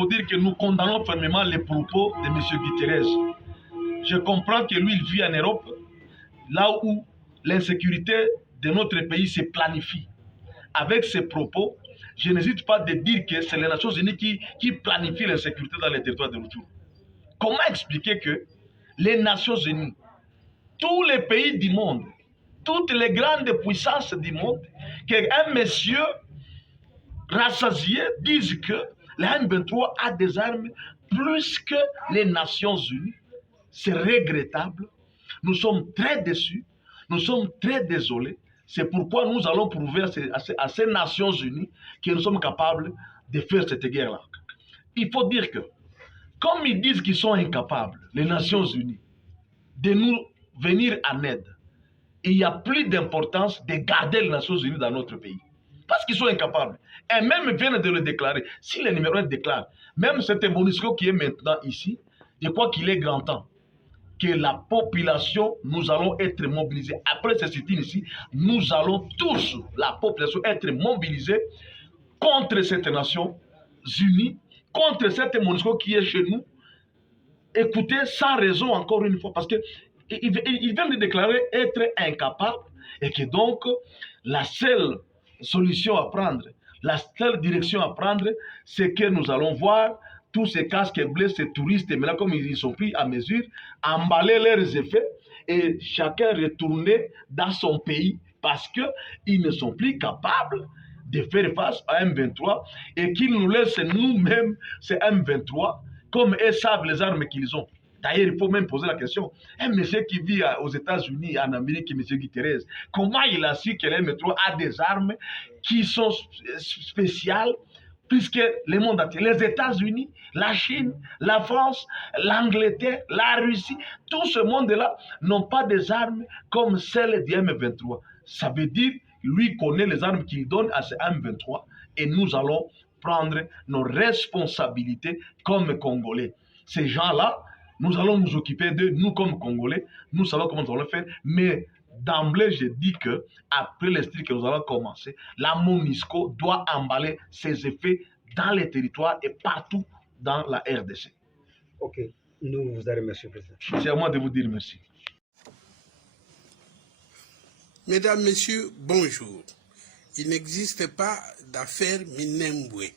faut dire que nous condamnons fermement les propos de M. Guterres. Je comprends que lui, il vit en Europe, là où l'insécurité de notre pays se planifie. Avec ces propos, je n'hésite pas de dire que c'est les Nations Unies qui planifient l'insécurité dans les territoires de Rutshuru. Comment expliquer que les Nations Unies, tous les pays du monde, toutes les grandes puissances du monde, qu'un monsieur rassasié dise que le M23 a des armes plus que les Nations Unies? C'est regrettable. Nous sommes très déçus. Nous sommes très désolés. C'est pourquoi nous allons prouver à ces Nations Unies que nous sommes capables de faire cette guerre-là. Il faut dire que, comme ils disent qu'ils sont incapables, les Nations Unies, de nous venir en aide, il n'y a plus d'importance de garder les Nations Unies dans notre pays. Parce qu'ils sont incapables. Et même viennent de le déclarer. Si le numéro 1 déclare, même cet MONUSCO qui est maintenant ici, je crois qu'il est grand temps que la population, nous allons être mobilisés. Après ce sit-in ici, nous allons tous, la population, être mobilisés contre cette Nation Unie, contre cette MONUSCO qui est chez nous. Écoutez, sans raison encore une fois, parce que ils viennent de déclarer être incapables et que donc la seule solution à prendre, la seule direction à prendre, c'est que nous allons voir tous ces casques bleus, ces touristes, mais là comme ils sont pris à mesure, emballer leurs effets et chacun retourner dans son pays parce qu'ils ne sont plus capables de faire face à M23 et qu'ils nous laissent nous-mêmes ces M23 comme eux savent les armes qu'ils ont. D'ailleurs, il faut même poser la question. Un monsieur qui vit aux États-Unis, en Amérique, M. Guterres, comment il a su que le M23 a des armes qui sont spéciales, puisque le monde entier, les États-Unis, la Chine, la France, l'Angleterre, la Russie, tout ce monde-là n'ont pas des armes comme celles du M23. Ça veut dire lui connaît les armes qu'il donne à ce M23 et nous allons prendre nos responsabilités comme Congolais. Ces gens-là, nous allons nous occuper d'eux, nous comme Congolais, nous savons comment nous allons le faire, mais d'emblée, je dis que après les stricts que nous allons commencer, la MONUSCO doit emballer ses effets dans les territoires et partout dans la RDC. Ok, nous vous remercions, Président. C'est à moi de vous dire merci. Mesdames, Messieurs, bonjour. Il n'existe pas d'affaire Minembwe.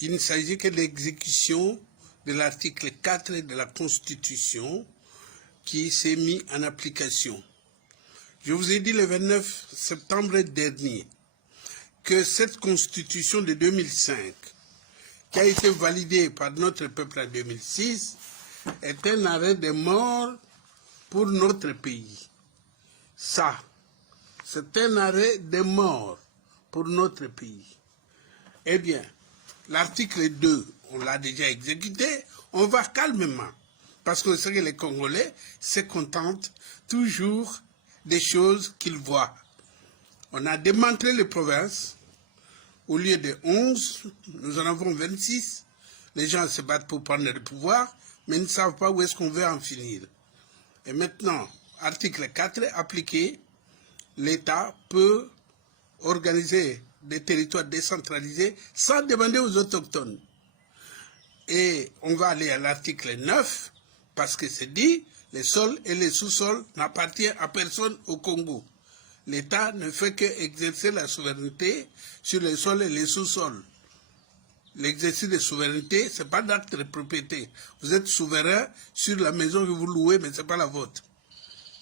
Il ne s'agit que de l'exécution de l'article 4 de la Constitution qui s'est mis en application. Je vous ai dit le 29 septembre dernier que cette Constitution de 2005, qui a été validée par notre peuple en 2006, est un arrêt de mort pour notre pays. Ça, c'est un arrêt de mort pour notre pays. Eh bien, l'article 2, on l'a déjà exécuté, on va calmement. Parce que vous savez que les Congolais se contentent toujours des choses qu'ils voient. On a démantelé les provinces. Au lieu de 11, nous en avons 26. Les gens se battent pour prendre le pouvoir, mais ils ne savent pas où est-ce qu'on veut en finir. Et maintenant, article 4 appliqué, l'État peut organiser des territoires décentralisés sans demander aux autochtones. Et on va aller à l'article 9, parce que c'est dit, les sols et les sous-sols n'appartiennent à personne au Congo. L'État ne fait qu'exercer la souveraineté sur les sols et les sous-sols. L'exercice de souveraineté, ce n'est pas d'acte de propriété. Vous êtes souverain sur la maison que vous louez, mais ce n'est pas la vôtre.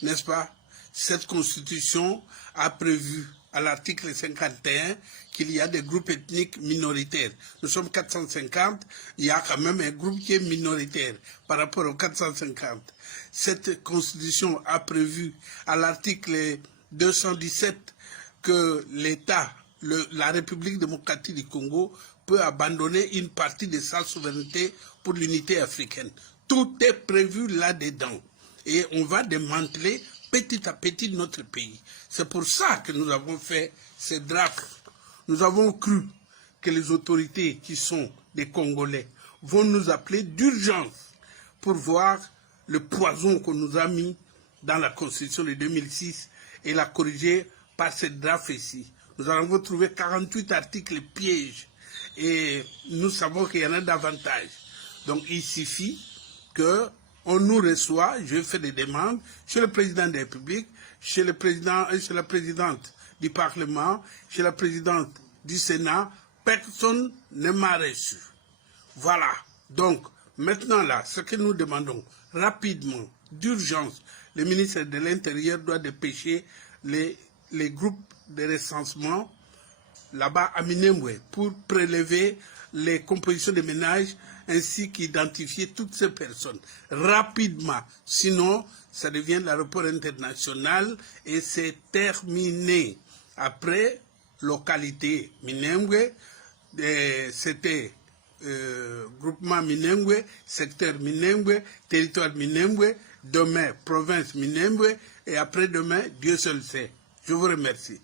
N'est-ce pas? Cette constitution a prévu à l'article 51 qu'il y a des groupes ethniques minoritaires. Nous sommes 450, il y a quand même un groupe qui est minoritaire par rapport aux 450. Cette constitution a prévu à l'article 217 que l'État, la République démocratique du Congo, peut abandonner une partie de sa souveraineté pour l'unité africaine. Tout est prévu là-dedans. Et on va démanteler petit à petit notre pays. C'est pour ça que nous avons fait ces draft. Nous avons cru que les autorités qui sont des Congolais vont nous appeler d'urgence pour voir le poison qu'on nous a mis dans la Constitution de 2006 et la corriger par cette draft ici. Nous avons trouvé 48 articles pièges et nous savons qu'il y en a davantage. Donc il suffit qu'on nous reçoit, je fais des demandes chez le président de la République, chez le président et chez la présidente du Parlement, chez la présidente du Sénat, personne ne m'a reçu. Voilà. Donc, maintenant là, ce que nous demandons, rapidement, d'urgence, le ministre de l'Intérieur doit dépêcher les groupes de recensement là-bas à Minembwe pour prélever les compositions des ménages ainsi qu'identifier toutes ces personnes rapidement. Sinon, ça devient l'aéroport international et c'est terminé. Après, localité Minembwe, c'était groupement Minembwe, secteur Minembwe, territoire Minembwe, demain province Minembwe et après demain Dieu seul sait. Je vous remercie.